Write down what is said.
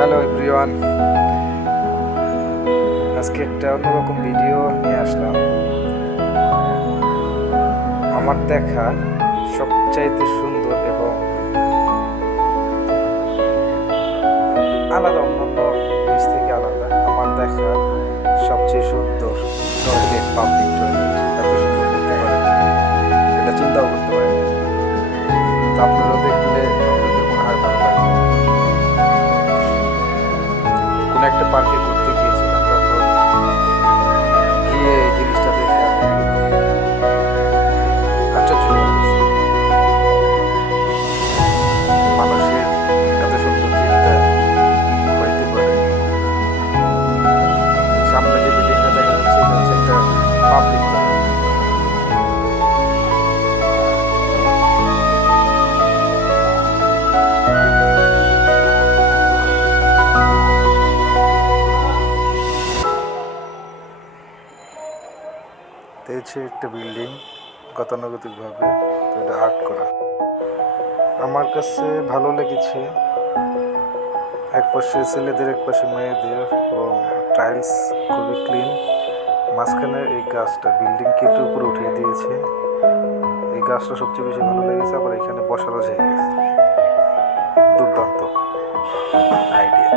Hello everyone, আজকে একটা অন্যরকম ভিডিও নিয়ে আসলাম। আমার দেখা সবচাইতে সুন্দর এবং আলাদা, অন্যান্য দেশ থেকে আলাদা। আমার দেখা সবচেয়ে সুন্দর টয়লেট, পাবলিক টয়লেট এত সুন্দর করতে পারে এটা চিন্তাও করতে পারে। তো আপনারাও দেখলে আপনাদের মনে হয় ভালো লাগবে। কোনো একটা পার্কে ঘুরতে গিয়েছিলাম, তখন গিয়ে এই জিনিসটা দেখে আমি আশ্চর্য হয়ে গেছি। মানুষের এত সুন্দর চিন্তা হইতে পারে। সামনে যে বিল্ডিংটা দেখা যাচ্ছে এটা হচ্ছে একটা পাবলিক টয়লেট। তো এই হচ্ছে একটা বিল্ডিং গতানুগতিকভাবে, তো এটা আর্ট করা। আমার কাছে ভালো লেগেছে, এক পাশে ছেলেদের এক পাশে মেয়েদের, এবং টাইলস খুবই ক্লিন। মাঝখানে এই গাছটা বিল্ডিং কেটে উপরে উঠিয়ে দিয়েছে। এই গাছটা সবচেয়ে বেশি ভালো লেগেছে। আবার এখানে বসারও জায়গা আছে। দুর্দান্ত আইডিয়া।